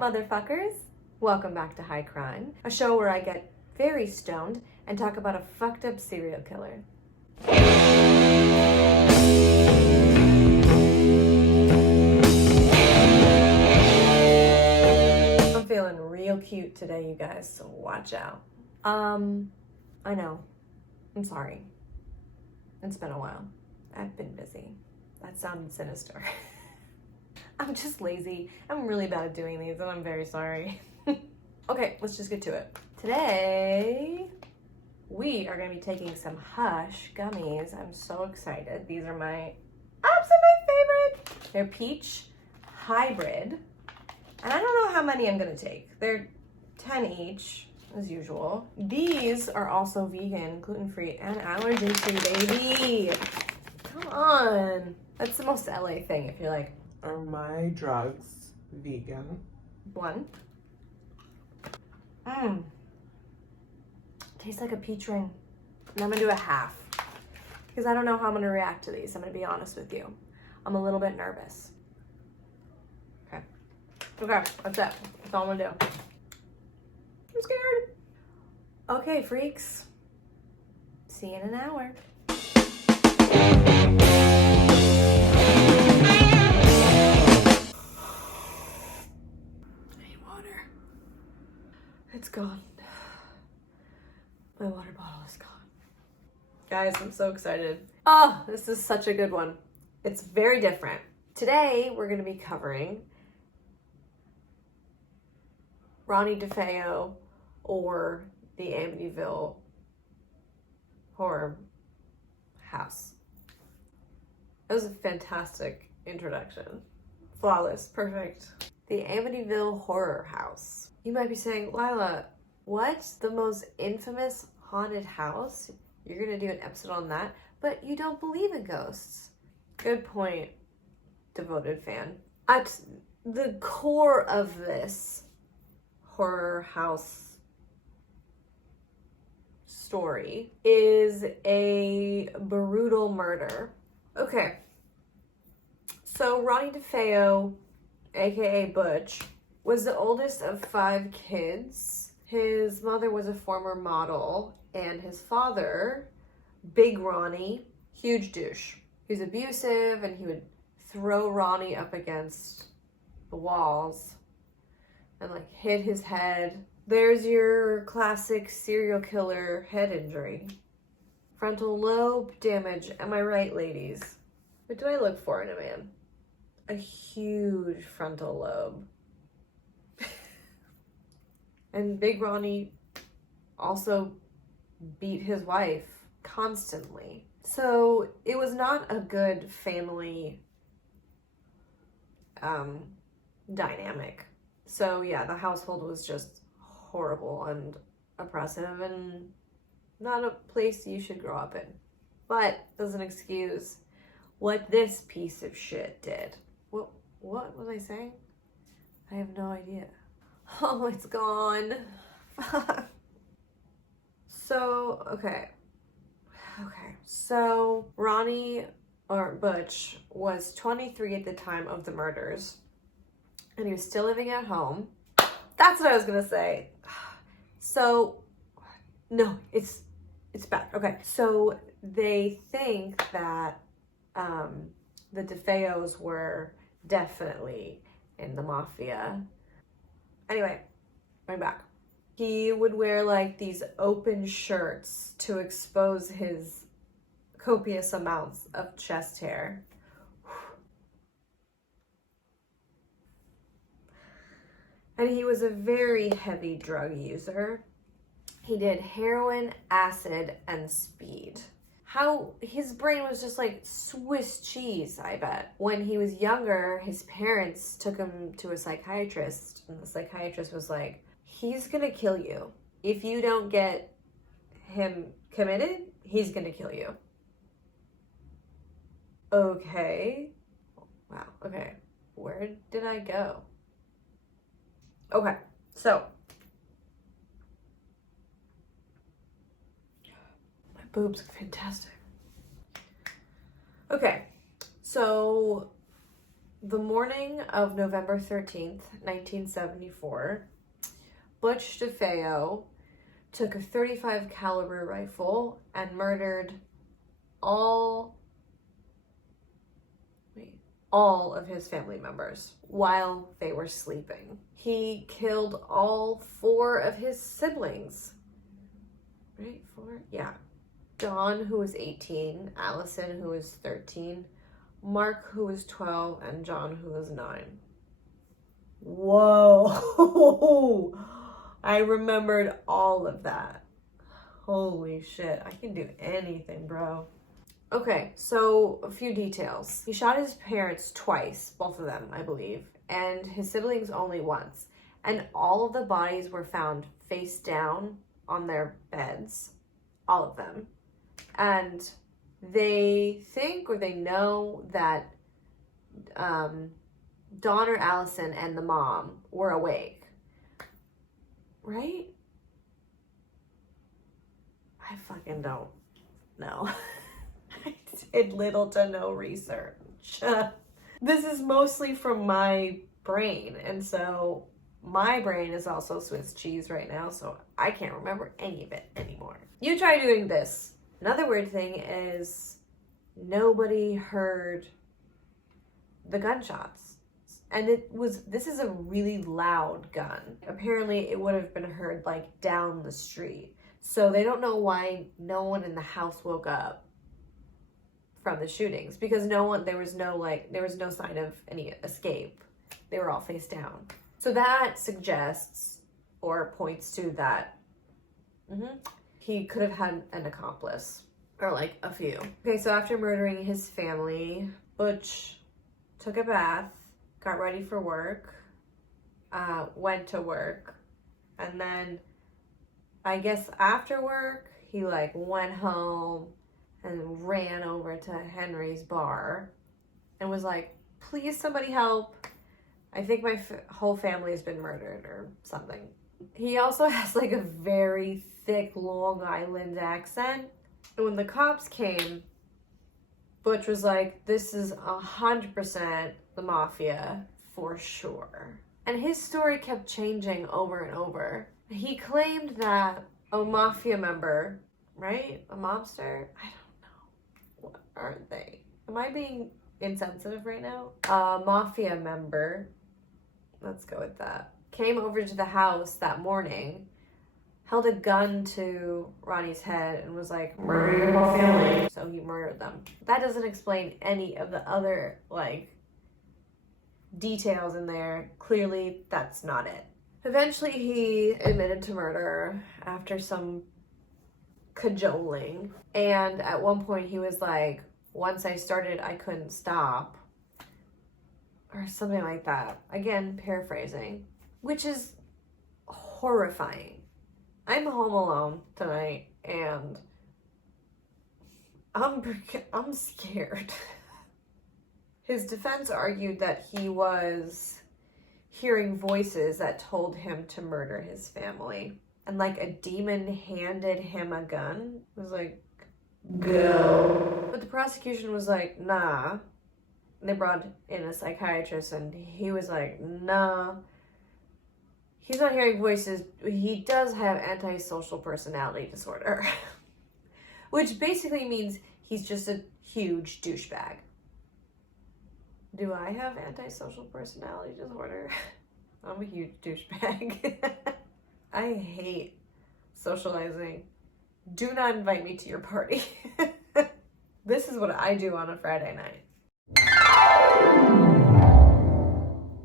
up, motherfuckers? Welcome back to High Crime, a show where I get very stoned and talk about a fucked up serial killer. I'm feeling real cute today, you guys, so watch out. I know. I'm sorry. It's been a while. I've been busy. That sounded sinister. I'm just lazy. I'm really bad at doing these, and I'm very sorry. Okay, let's just get to it. Today, we are going to be taking some Hush gummies. I'm so excited. These are my absolute favorite. They're peach hybrid. And I don't know how many I'm going to take. They're 10 each, as usual. These are also vegan, gluten-free, and allergen-free, baby. Come on. That's the most LA thing if you're like, are my drugs vegan? One. Tastes like a peach ring. And I'm gonna do a half. Because I don't know how I'm gonna react to these. I'm gonna be honest with you. I'm a little bit nervous. Okay. Okay, that's it. That's all I'm gonna do. I'm scared. Okay, freaks. See you in an hour. It's gone. My water bottle is gone. Guys, I'm so excited. Oh, this is such a good one. It's very different. Today, we're going to be covering Ronnie DeFeo or the Amityville horror house. That was a fantastic introduction. Flawless, perfect. The Amityville horror house. You might be saying, Lila, what's the most infamous haunted house? You're going to do an episode on that, but you don't believe in ghosts. Good point, devoted fan. At the core of this horror house story is a brutal murder. Okay, so Ronnie DeFeo, aka Butch, was the oldest of 5 kids. His mother was a former model, and his father, Big Ronnie, huge douche. He was abusive, and he would throw Ronnie up against the walls and like hit his head. There's your classic serial killer head injury. Frontal lobe damage. Am I right, ladies? What do I look for in a man? A huge frontal lobe. And Big Ronnie also beat his wife constantly. So it was not a good family dynamic. So yeah, the household was just horrible and oppressive and not a place you should grow up in. But doesn't excuse what this piece of shit did. What was I saying? I have no idea. Oh, it's gone. So, okay. So, Ronnie, or Butch, was 23 at the time of the murders. And he was still living at home. That's what I was going to say. So, no, it's back. Okay. So, they think that the DeFeos were definitely in the mafia. Anyway, going back. He would wear like these open shirts to expose his copious amounts of chest hair. And he was a very heavy drug user. He did heroin, acid, and speed. How his brain was just like Swiss cheese, I bet. When he was younger, his parents took him to a psychiatrist, and the psychiatrist was like, he's gonna kill you. If you don't get him committed, he's gonna kill you. Okay. Wow, okay. Where did I go? Okay, so. My boobs are fantastic. Okay, so The morning of November 13th, 1974, Butch DeFeo took a .35 caliber rifle and murdered all of his family members while they were sleeping. He killed all 4 of his siblings. Right? 4? Yeah. John, who was 18, Allison, who was 13, Mark, who was 12, and John, who was 9. Whoa! I remembered all of that. Holy shit, I can do anything, bro. Okay, so a few details. He shot his parents twice, both of them, I believe, and his siblings only once. And all of the bodies were found face down on their beds. All of them. And they think or they know that Dawn or Allison and the mom were awake. Right? I fucking don't know. I did little to no research. This is mostly from my brain, and so my brain is also Swiss cheese right now, so I can't remember any of it anymore. You try doing this. Another weird thing is nobody heard the gunshots. And this is a really loud gun. Apparently it would have been heard like down the street. So they don't know why no one in the house woke up from the shootings, because there was no sign of any escape. They were all face down. So that suggests or points to that he could have had an accomplice, or like a few. Okay, so after murdering his family, Butch took a bath, got ready for work, went to work, and then I guess after work, he like went home and ran over to Henry's bar and was like, please somebody help. I think my whole family has been murdered or something. He also has like a very thick Long Island accent. And when the cops came, Butch was like, this is 100% the mafia for sure. And his story kept changing over and over. He claimed that a mafia member, right? A mobster? I don't know. What are they? Am I being insensitive right now? A mafia member, let's go with that, came over to the house that morning, held a gun to Ronnie's head and was like, murder your whole family. So he murdered them. That doesn't explain any of the other, like, details in there. Clearly, that's not it. Eventually, he admitted to murder after some cajoling. And at one point, he was like, once I started, I couldn't stop. Or something like that. Again, paraphrasing. Which is horrifying. I'm home alone tonight, and I'm scared. His defense argued that he was hearing voices that told him to murder his family. And like a demon handed him a gun. It was like, go. But the prosecution was like, nah. And they brought in a psychiatrist, and he was like, nah. He's not hearing voices. He does have antisocial personality disorder. Which basically means he's just a huge douchebag. Do I have antisocial personality disorder? I'm a huge douchebag. I hate socializing. Do not invite me to your party. This is what I do on a Friday night.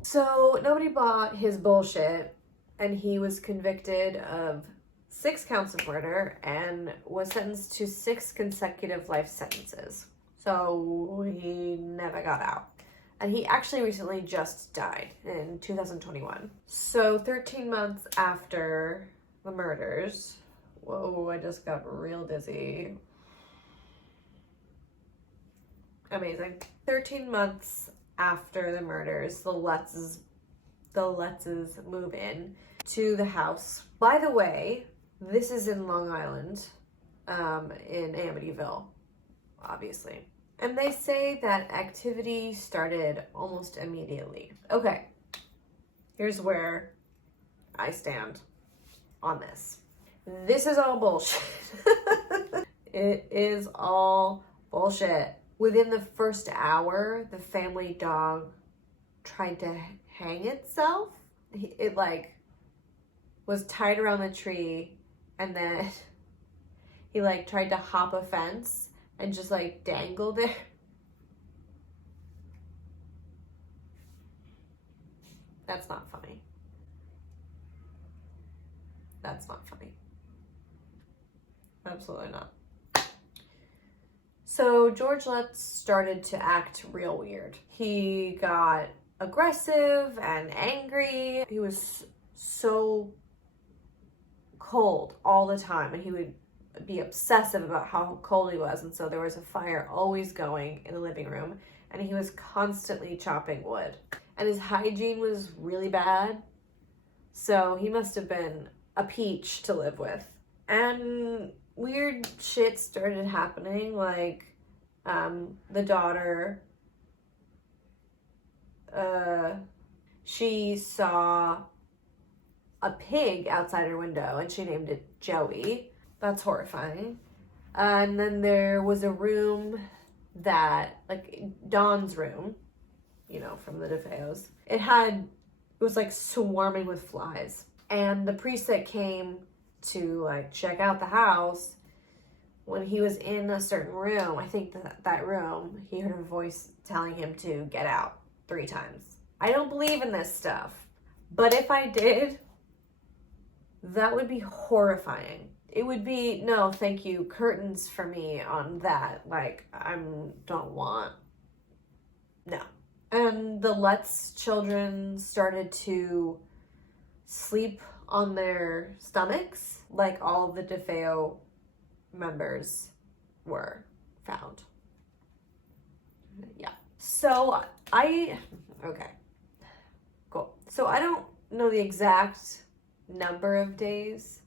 So nobody bought his bullshit, and he was convicted of 6 counts of murder and was sentenced to 6 consecutive life sentences. So he never got out. And he actually recently just died in 2021. So 13 months after the murders, whoa, I just got real dizzy. Amazing. 13 months after the murders, the Lutzes move in to the house. By the way, this is in Long Island, in Amityville, obviously. And they say that activity started almost immediately. Okay, here's where I stand on this. This is all bullshit. It is all bullshit. Within the first hour, the family dog tried to hang itself. It like was tied around the tree, and then he like tried to hop a fence and just like dangled there. That's not funny. That's not funny. Absolutely not. So George Lutz started to act real weird. He got aggressive and angry. He was so cold all the time, and he would be obsessive about how cold he was. And so there was a fire always going in the living room, and he was constantly chopping wood. And his hygiene was really bad. So he must have been a peach to live with. And weird shit started happening, like the daughter, she saw a pig outside her window and she named it Joey. That's horrifying. And then there was a room that, like Dawn's room, you know, from the DeFeos, it was like swarming with flies. And the priest that came to like check out the house, when he was in a certain room, I think that room, he heard a voice telling him to get out 3 times. I don't believe in this stuff, but if I did, that would be horrifying. It would be, no, thank you, curtains for me on that. Like, don't want, no. And the Lutz children started to sleep on their stomachs, like all of the DeFeo members were found. Yeah. So okay, cool. So I don't know the exact number of days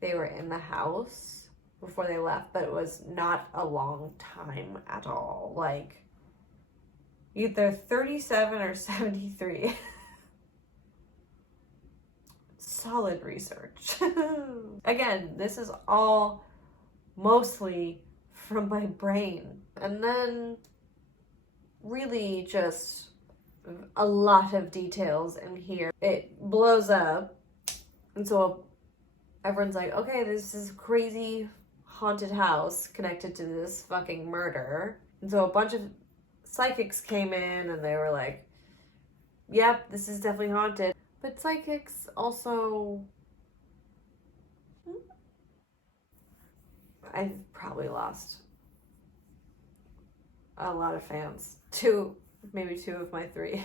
they were in the house before they left, but it was not a long time at all. Like either 37 or 73. Solid research. Again, this is all mostly from my brain. And then really just a lot of details in here. It blows up. And so everyone's like, okay, this is a crazy haunted house connected to this fucking murder. And so a bunch of psychics came in and they were like, yep, this is definitely haunted. But psychics also, I've probably lost a lot of fans. Maybe two of my 3.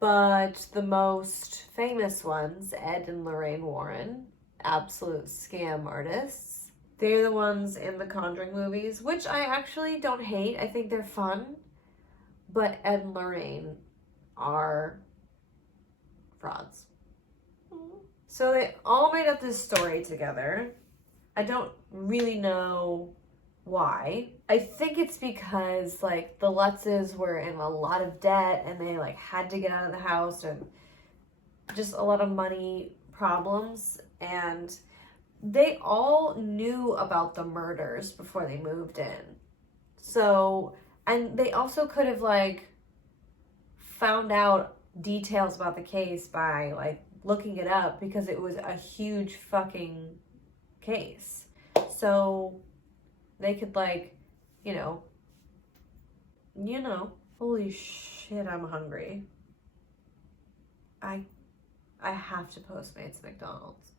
But the most famous ones, Ed and Lorraine Warren, absolute scam artists. They're the ones in the Conjuring movies, which I actually don't hate. I think they're fun. But Ed and Lorraine are frauds. So they all made up this story together. I don't really know why. I think it's because like the Lutzes were in a lot of debt and they like had to get out of the house, and just a lot of money problems, and they all knew about the murders before they moved in. So, and they also could have like found out details about the case by like looking it up, because it was a huge fucking case. So they could like, you know, holy shit, I'm hungry. I have to Postmates McDonald's.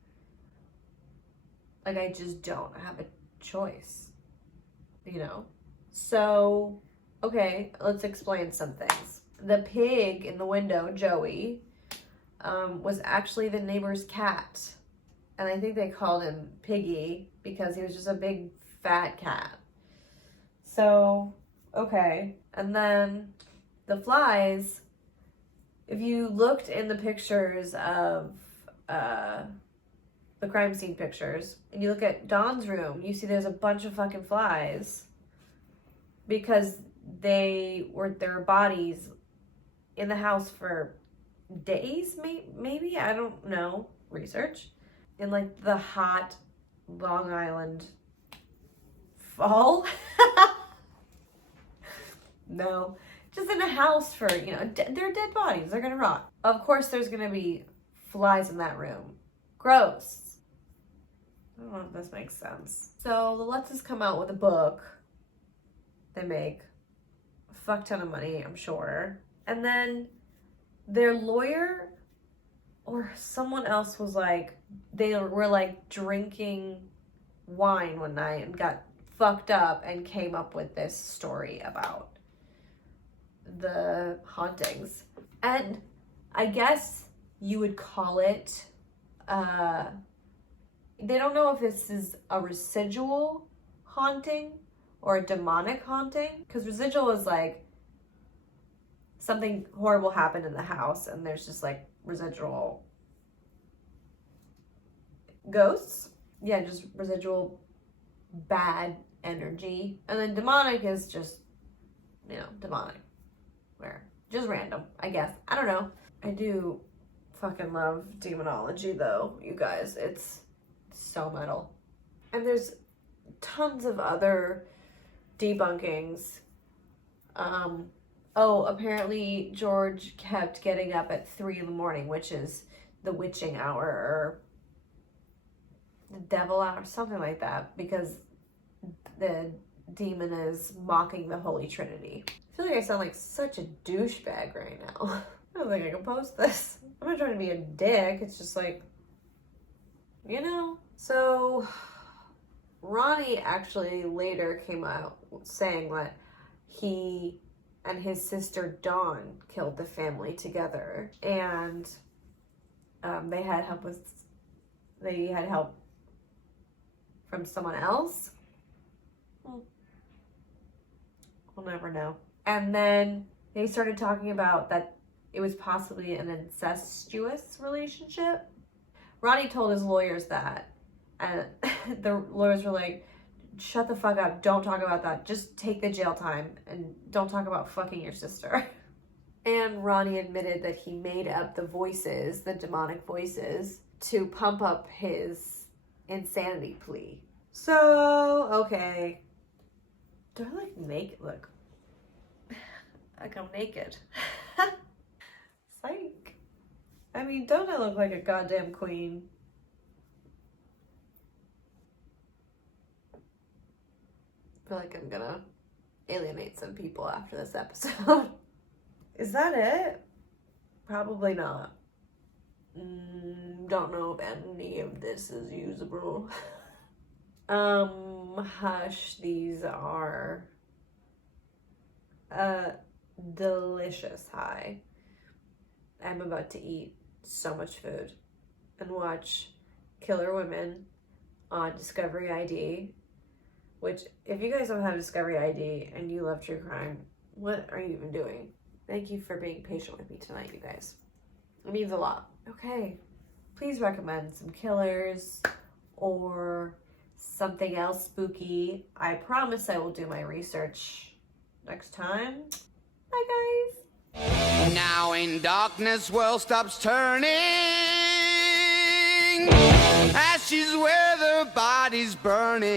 Like, I just don't have a choice, you know? So, okay, let's explain some things. The pig in the window, Joey, was actually the neighbor's cat. And I think they called him Piggy because he was just a big fat cat. So, okay. And then the flies, if you looked in the pictures of the crime scene pictures, and you look at Dawn's room, you see there's a bunch of fucking flies. because there were bodies in the house for days, maybe, I don't know, research, in like the hot Long Island fall. No, just in a house for, they're dead bodies, they're gonna rot. Of course there's gonna be flies in that room. Gross. I don't know if this makes sense. So the Lutzes come out with a book. They make a fuck ton of money, I'm sure. And then their lawyer or someone else was like, they were like drinking wine one night and got fucked up and came up with this story about the hauntings. And I guess you would call it, they don't know if this is a residual haunting or a demonic haunting, because residual is like something horrible happened in the house and there's just like residual ghosts. Yeah, just residual bad energy. And then demonic is just, demonic. Where? Just random, I guess. I don't know. I do fucking love demonology though, you guys. It's so metal. And there's tons of other debunkings. Apparently George kept getting up at 3 a.m, which is the witching hour or the devil hour, something like that, because the demon is mocking the Holy Trinity. I feel like I sound like such a douchebag right now. I don't think I can post this. I'm not trying to be a dick. It's just like, So Ronnie actually later came out saying that he and his sister Dawn killed the family together, and they had help from someone else. We'll never know. And then they started talking about that it was possibly an incestuous relationship. Ronnie told his lawyers that, and the lawyers were like, shut the fuck up, don't talk about that, just take the jail time and don't talk about fucking your sister. And Ronnie admitted that he made up the voices, the demonic voices, to pump up his insanity plea. So, okay. Do I look naked? Look. Like I'm naked. Psych. I mean, don't I look like a goddamn queen? I feel like I'm gonna alienate some people after this episode. Is that it? Probably not. Don't know if any of this is usable. Hush, these are a delicious high. I'm about to eat so much food and watch Killer Women on Discovery ID, which, if you guys don't have Discovery ID and you love true crime, what are you even doing? Thank you for being patient with me tonight, you guys. It means a lot. Okay, please recommend some killers or something else spooky. I promise I will do my research next time. Bye, guys. Now in darkness, world stops turning. Ashes where the body's burning.